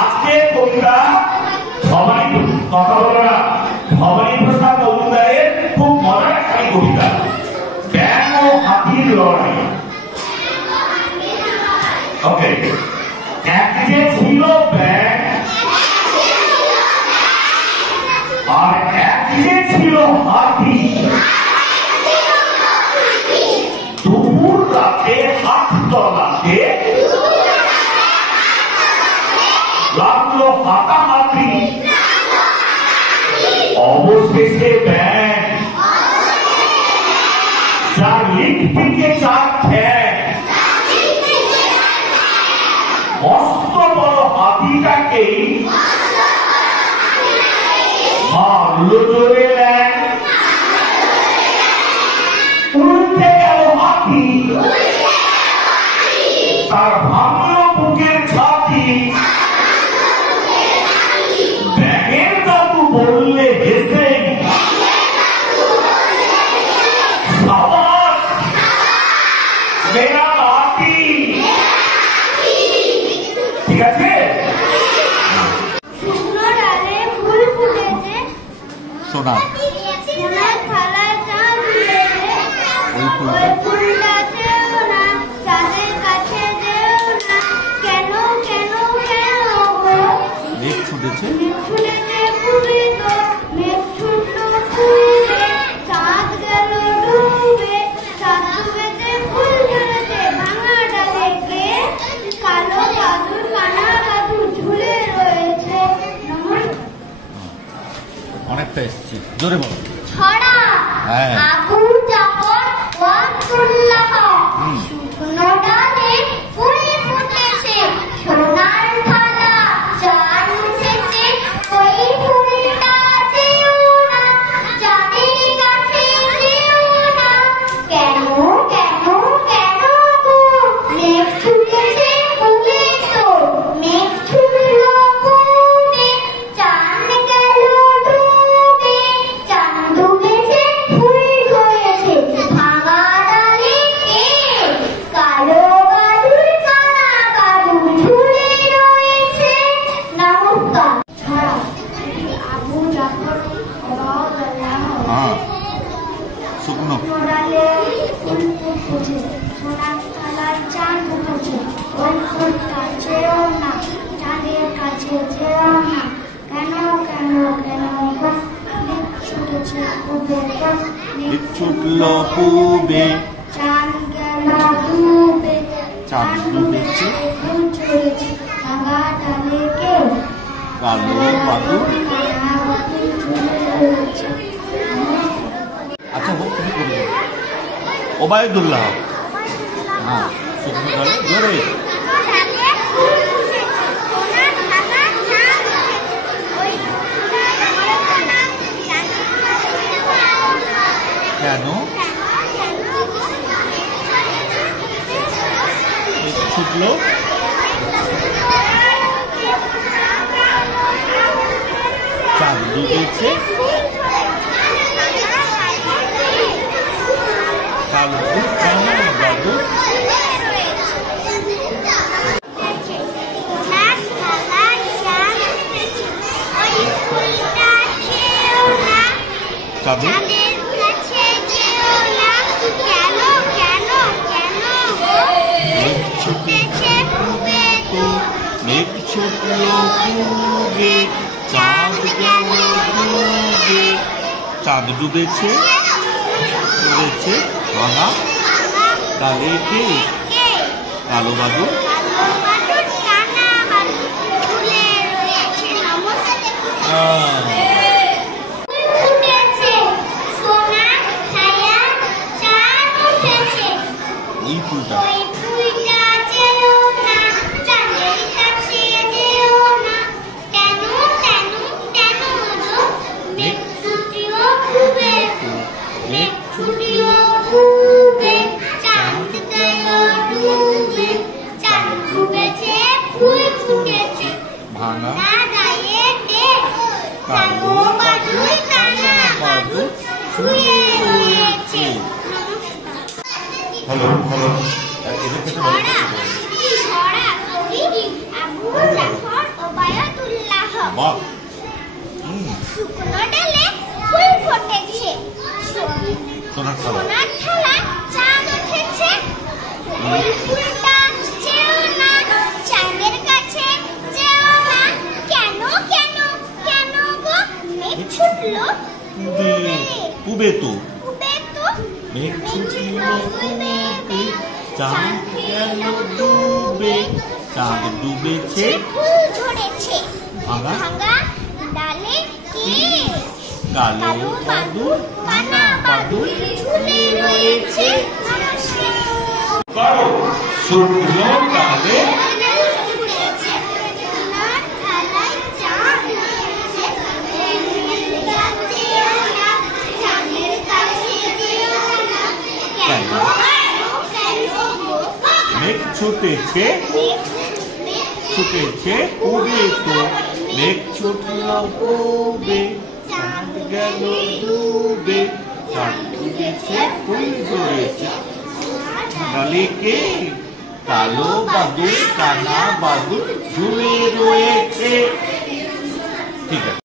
আজকে কবিতা ভবানী কথা বলো না ভবানী প্রসাদ মজুমদারের খুব মজার একটি কবিতা ব্যাঙ ও হাতির লড়াই। ওকে, এক যে ছিল ব্যাঙ আর এক যে ছিল হাতি, দুপুর রাতে হাত তলাতে লাগলো হাতাহাতি, অবশেষে ব্যাঙ যার লিক থেকে চার ঠ্যাং মস্ত বড় হাতিটাকেই মারলো জোরে ল্যাং। উল্টে গেল হাতি, তার ভাঙলো বুকের ছাতি। ব্যাঙের দাদু বললে হেসে, সাবাস মেরা হাতি। ঠিক আছে। সোনার থালায় চাঁদ উঠেছে, ওই ফুলটা চেও না, চাঁদের কাছে যেও না, কেন কেন কেন গো? মেঘ ছুটেছে ছুটেছে ফুলে তো, মেঘ ছুটলো ফুলে, চাঁদ গেল ডুবে, চাঁদ ডুবেছে ফুল ঝরেছে ভাঙা ডালে কে? কালো বাদুর কানা বাদুর ঝুলে রয়েছে। অনেকটা এসছে, জোরে বলো। ছড়া আবু জাফর ওয়াতুল্লাহ, শুকনো ডালে ফুল ফুটেছে, সোনার থালা চাঁদ উঠেছে, ওই ফুলটা চেও না, চাঁদের কাছে যেও না, কেন কেন কেন গো? মেঘ ছুটেছে ফুলে তো, মেঘ ছুটলো ফুলে, চাঁদ গেল ডুবে, চাঁদ ডুবেছে ফুল হয়েছে ভাঙা ডালে কে? কালো বাদুর কানা বাদুর ঝুলে রয়েছে। নমস্কার। ছড়া আবু জাফর হ্যাঁ, শুকনো ডালে ফুল ফুটেছে, সোনার থালায় চাঁদ উঠেছে, ওই ফুলটা চেও না, চাঁদের কাছে যেও না, কেন কেন কেন গো? মেঘ ছুটেছে পূবে তো, মেঘ ছুটলো পূবে, চাঁদ গেল ডুবে, চাঁদ ডুবেছে ফুল ঝরেছে ভাঙা ডালে কে? কালো বাদুর। কানা বাদুর ঝুলে রয়েছে। আচ্ছা হোক, তুমি করবে ওবায়দুল্লাহ। হ্যাঁ, শুকনো ডালে জোরে। কেন ছুটলো চাঁদ ডুবেছে, কালো কানা বাদুর। চাঁদের মেঘ ছুটলো পূবে, চাঁদ গেল ডুবে, চাঁদ ডুবেছে ডুবেছে ভাঙা ডালে কে? কালো বাদুর। এই ফুলটা ভাঙা কালো বাদুর কানা বাদুর ঝুলে রয়েছে। হ্যালো হ্যালো, এদের কাছে বলো। বাহ শুকনো ডালে ফুল ফুটেছে, সোনার থালা সোনার থালা চাঁদ উঠেছে, ওই ফুলটা চেও না, চাঁদের কাছে যেও না, কেন কেন কেন গো মেঘ ছুটলো পুবে তো উবে তো, মেঘ ছুটলো পুবে চাঁদ গেল ডুবে চাঁদ ডুবেছে ফুল ঝরেছে, ভাঙা ভাঙা ডালে কে কালো বাদুর কানা বাদুর ঝুলে রয়েছে আকাশে। করো শুকনো কালে সোনার থালায় চাঁদ উঠেছে, চাঁদের কাছে যেও না, কেন কেন গো মেঘ ছুটেছে ছুটেছে পুবে তো মেঘ ছুটল পুবে চাঁদ গেল ডুবে চাঁদ ডুবেছে ফুল ধরেছে ডালিকে কালো বাদুর কানা বাদুর ঝুলে রয়েছে। ঠিক আছে।